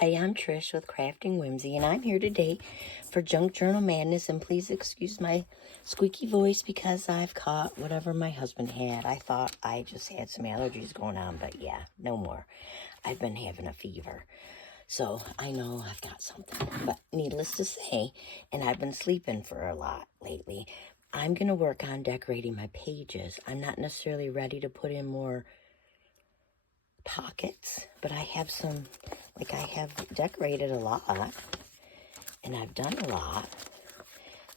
Hi, I'm Trish with Crafting Whimsy, and I'm here today for Junk Journal Madness, and please excuse my squeaky voice because I've caught whatever my husband had. I thought I just had some allergies going on, but yeah, no more. I've been having a fever, so I know I've got something, but needless to say, and I've been sleeping for a lot lately, I'm going to work on decorating my pages. I'm not necessarily ready to put in more pockets, but I have some, like I have decorated a lot, and I've done a lot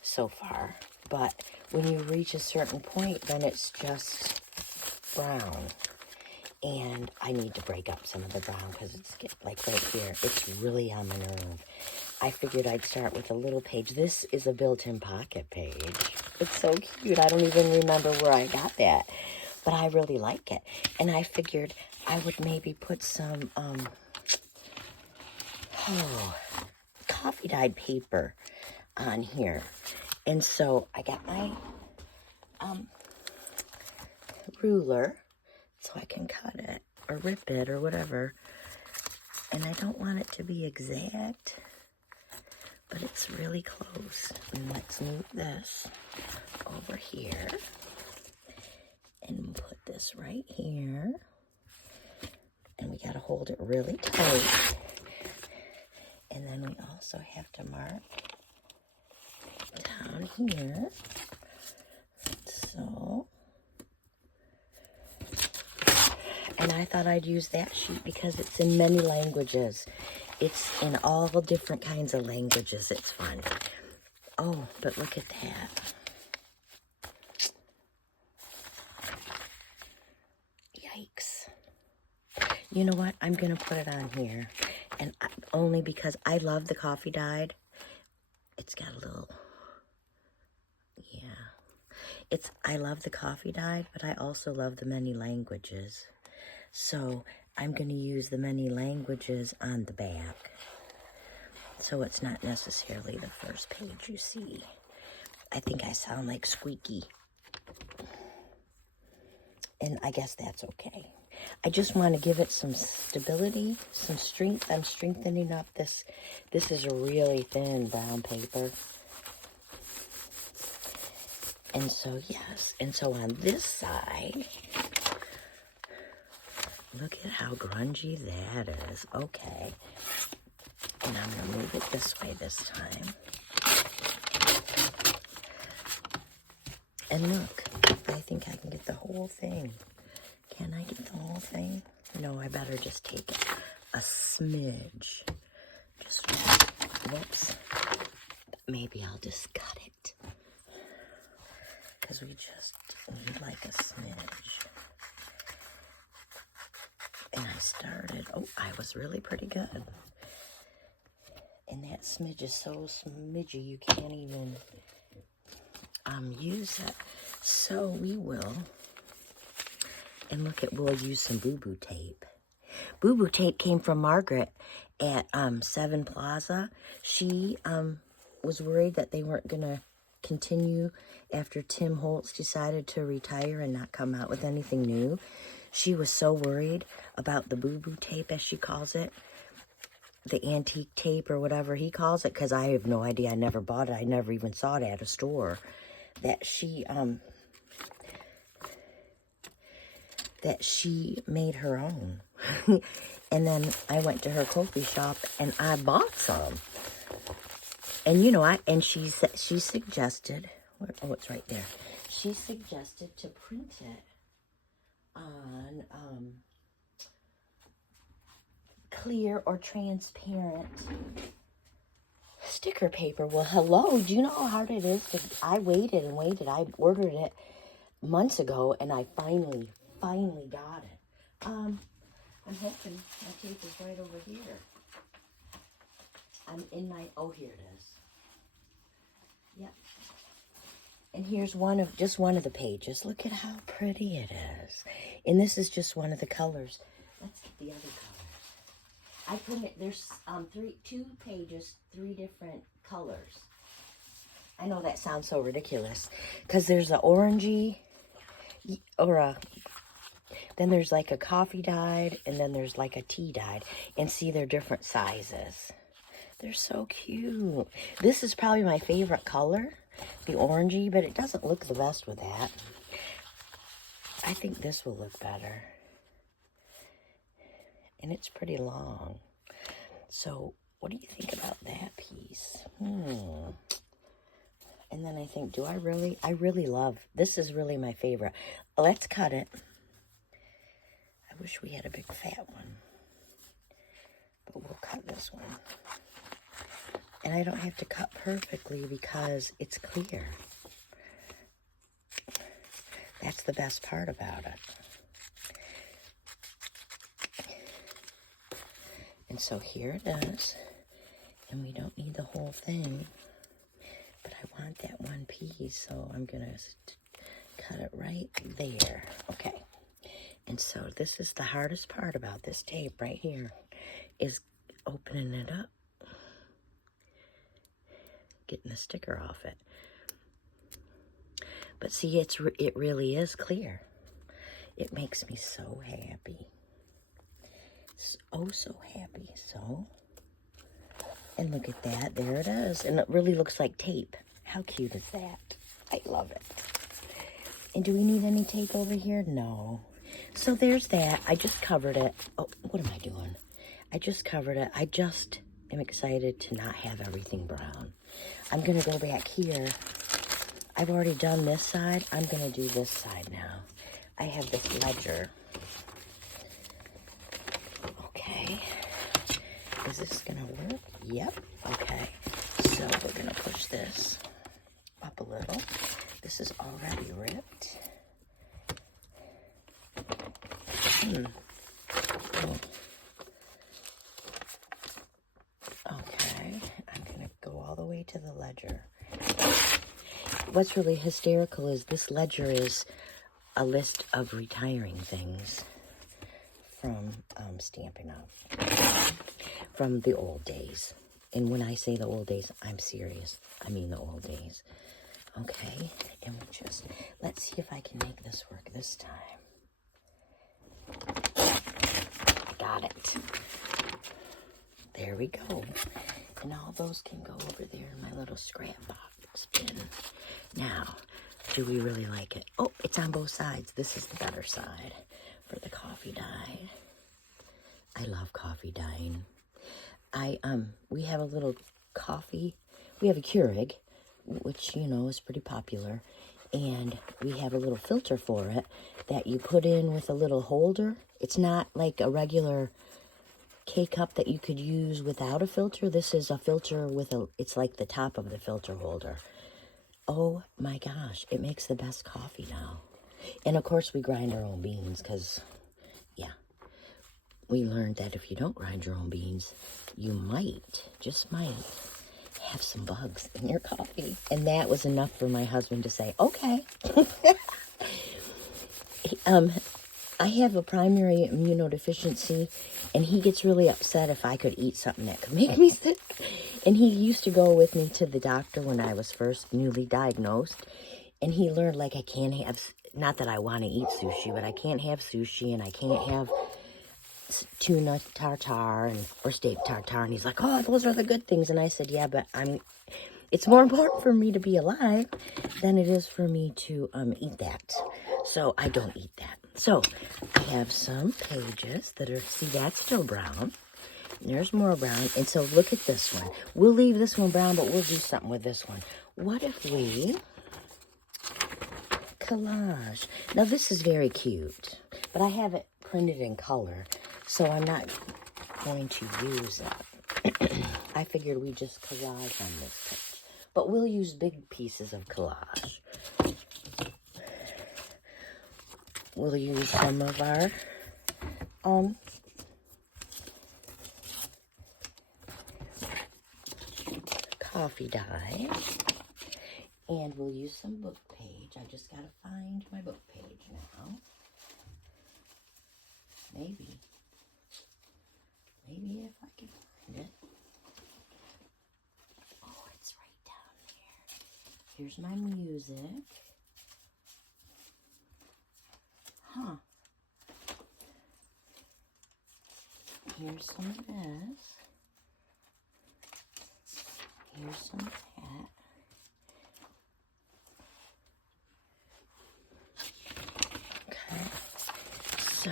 so far, but when you reach a certain point, then it's just brown, and I need to break up some of the brown because it's like right here, it's really on my nerve. I figured I'd start with a little page. This is a built-in pocket page. It's so cute. I don't even remember where I got that, but I really like it. And I figured I would maybe put some coffee dyed paper on here. And so I got my ruler so I can cut it or rip it or whatever. And I don't want it to be exact, but it's really close. And let's move this over here and put this right here. And we got to hold it really tight. And then we also have to mark down here. So, and I thought I'd use that sheet because it's in many languages. It's in all different kinds of languages. It's fun. Oh, but look at that. Yikes. You know what? I'm going to put it on here. And only because I love the coffee dyed. It's got a little, yeah. I love the coffee dyed, but I also love the many languages. So I'm going to use the many languages on the back. So it's not necessarily the first page you see. I think I sound like squeaky. And I guess that's okay. I just want to give it some stability, some strength. I'm strengthening up this. This is a really thin brown paper. And so, yes. And so on this side, look at how grungy that is. Okay. And I'm going to move it this way this time. And look, I think I can get the whole thing. Can I get the whole thing? No, I better just take a smidge. Just, whoops. Maybe I'll just cut it. Because we just need like a smidge. And I started, oh, I was really pretty good. And that smidge is so smidgy you can't even use it. So we will. And look at, we'll use some boo-boo tape. Boo-boo tape came from Margaret at 7 Plaza. She was worried that they weren't going to continue after Tim Holtz decided to retire and not come out with anything new. She was so worried about the boo-boo tape, as she calls it. The antique tape or whatever he calls it, because I have no idea. I never bought it. I never even saw it at a store. That she made her own. And then I went to her coffee shop and I bought some. And you know, she suggested, oh, it's right there. She suggested to print it on clear or transparent sticker paper. Well, hello, do you know how hard it is? I waited and waited. I ordered it months ago and I finally got it. I'm hoping my tape is right over here. I'm in my, oh, here it is. Yep. And here's just one of the pages. Look at how pretty it is. And this is just one of the colors. Let's get the other colors. I put it, there's two pages, 3 different colors. I know that sounds so ridiculous because there's an orangey or a Then there's like a coffee dyed, and then there's like a tea dyed. And see, they're different sizes. They're so cute. This is probably my favorite color, the orangey, but it doesn't look the best with that. I think this will look better. And it's pretty long. So, what do you think about that piece? And then I think, I really love, this is really my favorite. Let's cut it. I wish we had a big fat one. But we'll cut this one. And I don't have to cut perfectly because it's clear. That's the best part about it. And so here it is. And we don't need the whole thing. But I want that one piece, so I'm going to cut it right there. Okay. And so this is the hardest part about this tape right here, is opening it up. Getting the sticker off it. But see, it really is clear. It makes me so happy. So happy. So, and look at that. There it is. And it really looks like tape. How cute is that? I love it. And do we need any tape over here? No. So there's that. I just covered it. Oh, what am I doing? I just covered it. I just am excited to not have everything brown. I'm going to go back here. I've already done this side. I'm going to do this side now. I have this ledger. Okay. Is this going to work? Yep. Okay. So we're going to push this up a little. This is already ripped. Oh. Okay. I'm going to go all the way to the ledger. What's really hysterical is this ledger is a list of retiring things from Stampin' Up. From the old days. And when I say the old days, I'm serious. I mean the old days. Okay, and let's see if I can make this work this time. Got it. There we go. And all those can go over there in my little scrap box bin. Now, do we really like it? Oh, it's on both sides. This is the better side for the coffee dye. I love coffee dyeing. We have a little coffee. We have a Keurig, which, you know, is pretty popular. And we have a little filter for it that you put in with a little holder. It's not like a regular K-cup that you could use without a filter. This is a filter with it's like the top of the filter holder. Oh my gosh, it makes the best coffee now. And of course we grind our own beans because, yeah, we learned that if you don't grind your own beans, you might, just might, have some bugs in your coffee. And that was enough for my husband to say, okay. I have a primary immunodeficiency, and he gets really upset if I could eat something that could make me sick. And he used to go with me to the doctor when I was first newly diagnosed, and he learned, like, I can't have, not that I want to eat sushi, but I can't have sushi, and I can't have tuna tartare or steak tartare. And he's like, oh, those are the good things. And I said, yeah, but it's more important for me to be alive than it is for me to eat that. So I don't eat that. So I have some pages that are, see, that's still brown. There's more brown. And so look at this one. We'll leave this one brown, but we'll do something with this one. What if we collage? Now this is very cute, but I have it printed in color, so I'm not going to use it. I figured we just collage on this page, but we'll use big pieces of collage. We'll use some of our coffee dye, and we'll use some book page. I just gotta find my book page now. Maybe if I can find it. Oh, it's right down there. Here's my music. Huh. here's some of this. Here's some of that. Okay. So,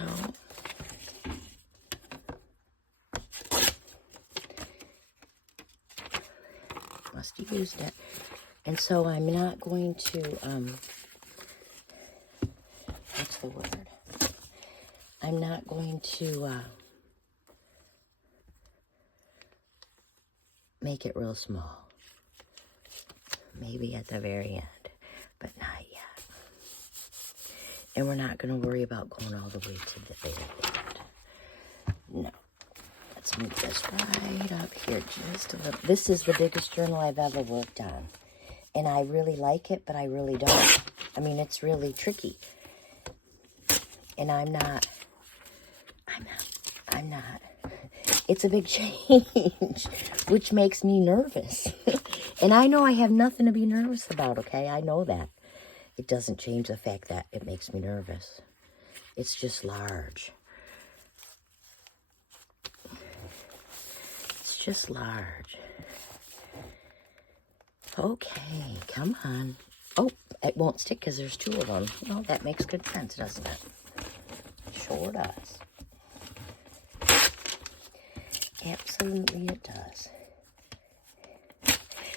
must have used it. And so I'm not going to, what's the word? I'm not going to make it real small. Maybe at the very end, but not yet. And we're not going to worry about going all the way to the very end. No. Let's move this right up here just a little. This is the biggest journal I've ever worked on. And I really like it, but I really don't. I mean, it's really tricky. And I'm not. It's a big change, which makes me nervous. And I know I have nothing to be nervous about, okay? I know that. It doesn't change the fact that it makes me nervous. It's just large. It's just large. Okay, come on. Oh, it won't stick because there's two of them. Well, that makes good sense, doesn't it? Sure does. Absolutely it does.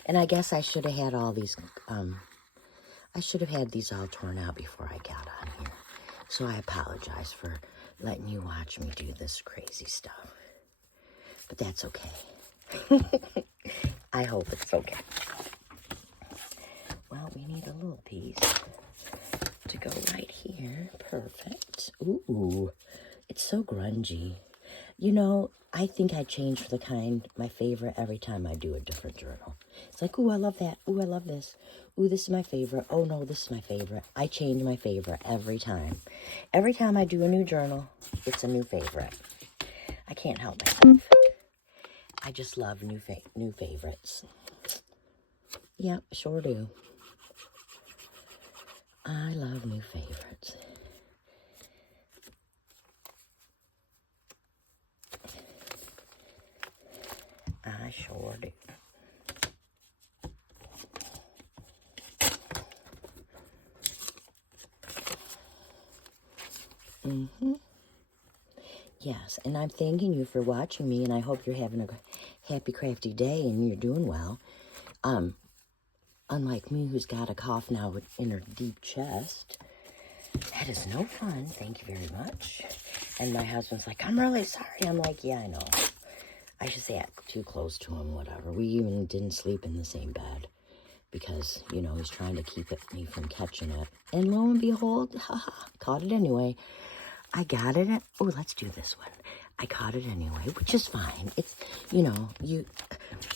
And I guess I should have had all these, I should have had these all torn out before I got on here. So I apologize for letting you watch me do this crazy stuff. But that's okay. I hope it's okay. Well, we need a little piece to go right here. Perfect. Ooh, it's so grungy. You know, I think I change for the kind, my favorite, every time I do a different journal. It's like, ooh, I love that. Ooh, I love this. Ooh, this is my favorite. Oh, no, this is my favorite. I change my favorite every time. Every time I do a new journal, it's a new favorite. I can't help myself. I just love new favorites. Yep, sure do. I love new favorites. I sure do. Yes, and I'm thanking you for watching me, and I hope you're having a happy, crafty day and you're doing well. Unlike me, who's got a cough now in her deep chest. That is no fun. Thank you very much. And my husband's like, I'm really sorry. I'm like, yeah, I know. I should say too close to him, whatever. We even didn't sleep in the same bed because, you know, he's trying to keep me from catching it. And lo and behold, haha, caught it anyway. I got it. Oh, let's do this one. I caught it anyway, which is fine. It's, you know,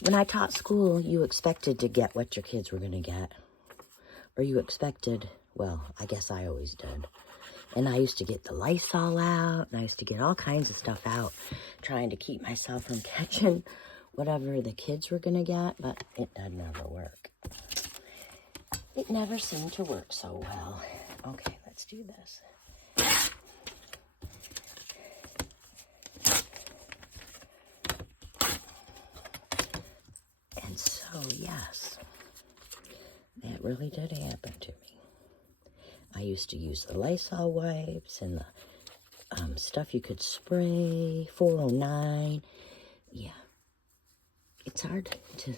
when I taught school, you expected to get what your kids were going to get. Or you expected, well, I guess I always did. And I used to get the Lysol out, and I used to get all kinds of stuff out, trying to keep myself from catching whatever the kids were going to get, but it did never work. It never seemed to work so well. Okay, let's do this. And so, yes, that really did happen to me. I used to use the Lysol wipes and the stuff you could spray, 409. Yeah, it's hard to,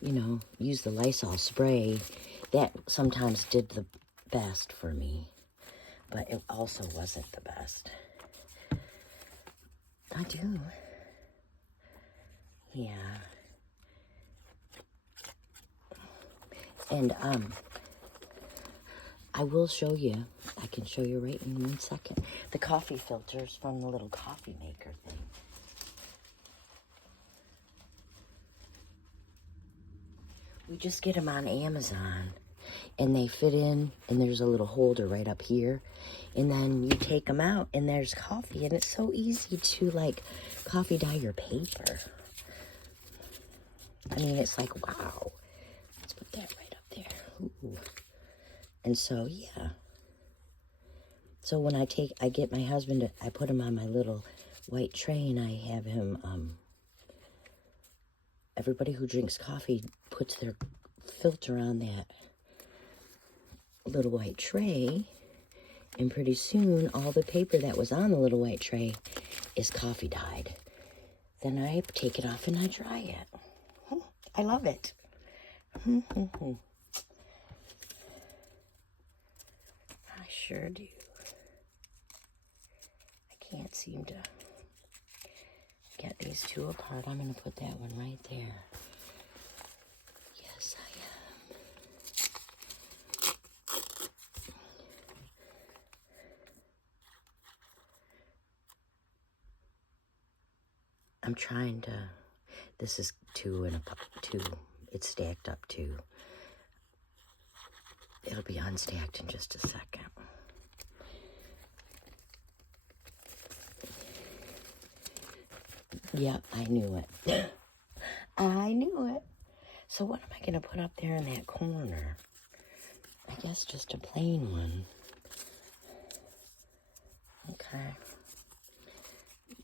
you know, use the Lysol spray. That sometimes did the best for me, but it also wasn't the best. I do. Yeah. And, I will show you. I can show you right in 1 second. The coffee filters from the little coffee maker thing. We just get them on Amazon. And they fit in, and there's a little holder right up here. And then you take them out, and there's coffee. And it's so easy to, like, coffee dye your paper. I mean, it's like, wow. Let's put that right up there. Ooh. And so, yeah. So when I get my husband, I put him on my little white tray, and I have him, everybody who drinks coffee puts their filter on that little white tray, and pretty soon all the paper that was on the little white tray is coffee dyed. Then I take it off and I dry it. I love it. I sure do. I can't seem to get these two apart. I'm going to put that one right there. Yes, I am. I'm trying to, this is two. It's stacked up two. It'll be unstacked in just a second. Yeah, I knew it. I knew it. So what am I going to put up there in that corner? I guess just a plain one. Okay.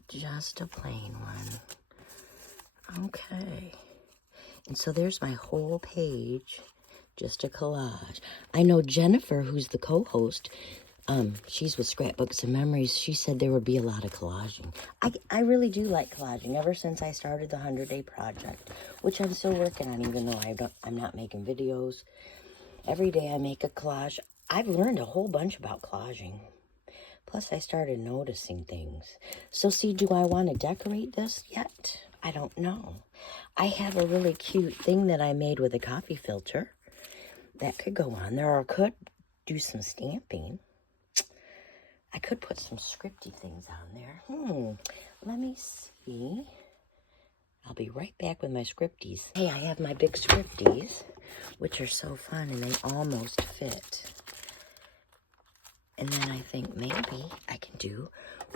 Just a plain one. Okay. And so there's my whole page. Just a collage. I know Jennifer, who's the co-host, she's with Scrapbooks and Memories. She said there would be a lot of collaging. I really do like collaging ever since I started the 100-Day Project, which I'm still working on, even though I'm not making videos. Every day I make a collage. I've learned a whole bunch about collaging. Plus, I started noticing things. So, see, do I want to decorate this yet? I don't know. I have a really cute thing that I made with a coffee filter. That could go on there, or I could do some stamping. I could put some scripty things on there. Let me see. I'll be right back with my scripties. Hey, I have my big scripties, which are so fun, and they almost fit. And then I think maybe I can do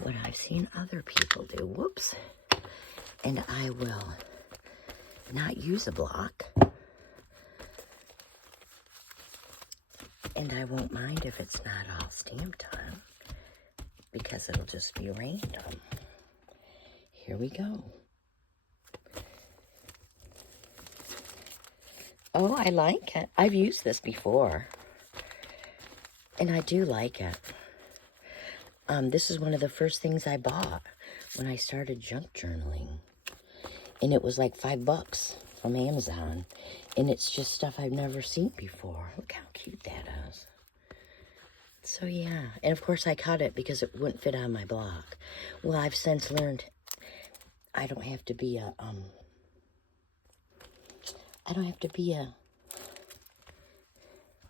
what I've seen other people do. Whoops. And I will not use a block. And I won't mind if it's not all stamped on, because it'll just be random. Here we go. Oh, I like it. I've used this before. And I do like it. This is one of the first things I bought when I started junk journaling. And it was like $5 from Amazon. And it's just stuff I've never seen before. Look how cute that is. So yeah. And of course I cut it because it wouldn't fit on my block. Well, I've since learned I don't have to be a,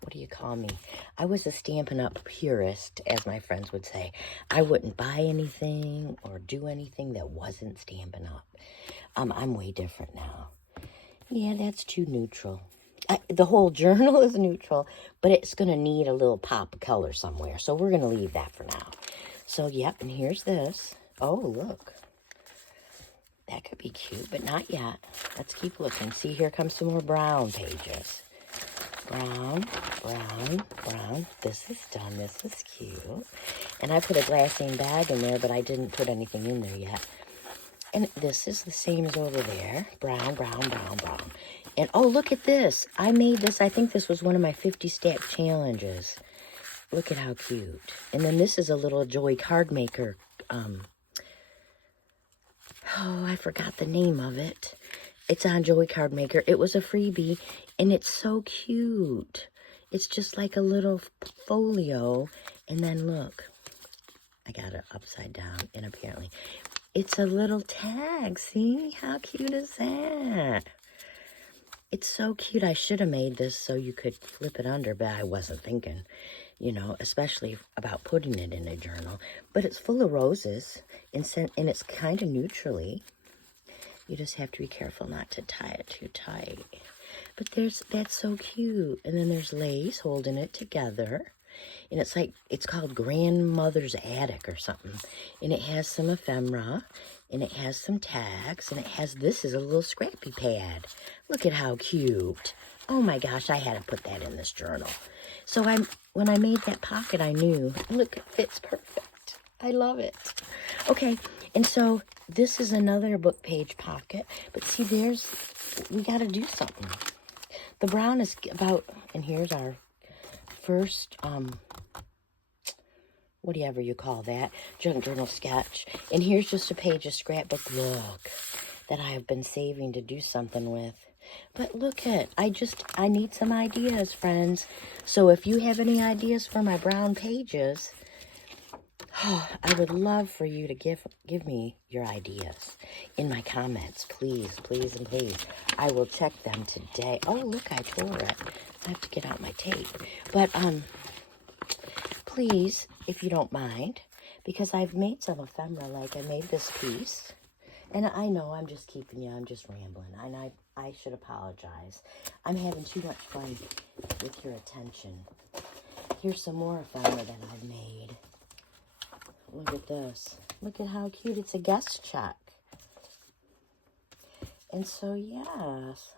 what do you call me? I was a Stampin' Up! Purist, as my friends would say. I wouldn't buy anything or do anything that wasn't Stampin' Up! I'm way different now. Yeah, that's too neutral. The whole journal is neutral, but it's going to need a little pop of color somewhere. So we're going to leave that for now. So, yep, and here's this. Oh, look. That could be cute, but not yet. Let's keep looking. See, here comes some more brown pages. Brown, brown, brown. This is done. This is cute. And I put a glassine bag in there, but I didn't put anything in there yet. And this is the same as over there. Brown, brown, brown, brown. And, oh, look at this. I made this. I think this was one of my 50 stack challenges. Look at how cute. And then this is a little Joy card maker. Oh, I forgot the name of it. It's on Joy Card Maker. It was a freebie, and it's so cute. It's just like a little folio. And then look, I got it upside down, and apparently it's a little tag. See, how cute is that? It's so cute. I should have made this so you could flip it under, but I wasn't thinking, you know, especially about putting it in a journal. But it's full of roses, and it's kind of neutrally. You just have to be careful not to tie it too tight. But that's so cute. And then there's lace holding it together. And it's called Grandmother's Attic or something. And it has some ephemera. And it has some tags. And this is a little scrappy pad. Look at how cute. Oh my gosh, I had to put that in this journal. So when I made that pocket, I knew, look, it fits perfect. I love it. Okay, And so this is another book page pocket. But see, we got to do something. The brown is about, and here's our first, whatever you call that, junk journal sketch. And here's just a page of scrapbook, look, that I have been saving to do something with. But look at, I need some ideas, friends. So if you have any ideas for my brown pages, I would love for you to give me your ideas in my comments. Please, please, and please. I will check them today. Oh, look, I tore it. I have to get out my tape. But, please, if you don't mind, because I've made some ephemera, like I made this piece. And I know I'm just keeping you, I'm just rambling. And I should apologize. I'm having too much fun with your attention. Here's some more ephemera that I've made. Look at this. Look at how cute. It's a guest check. And so, yes.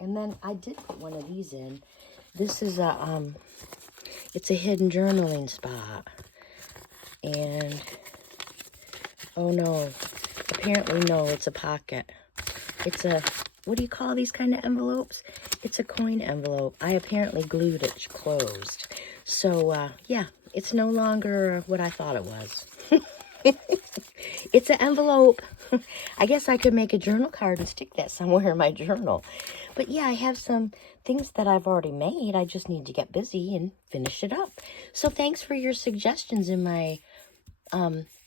And then I did put one of these in. This is it's a hidden journaling spot. And, oh no. Apparently, no, it's a pocket. It's a, what do you call these kind of envelopes? It's a coin envelope. I apparently glued it closed. So, yeah, it's no longer what I thought it was. It's an envelope. I guess I could make a journal card and stick that somewhere in my journal. But yeah, I have some things that I've already made. I just need to get busy and finish it up. So thanks for your suggestions in my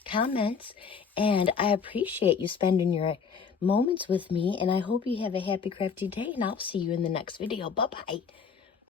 comments. And I appreciate you spending your moments with me. And I hope you have a happy crafty day. And I'll see you in the next video. Bye-bye.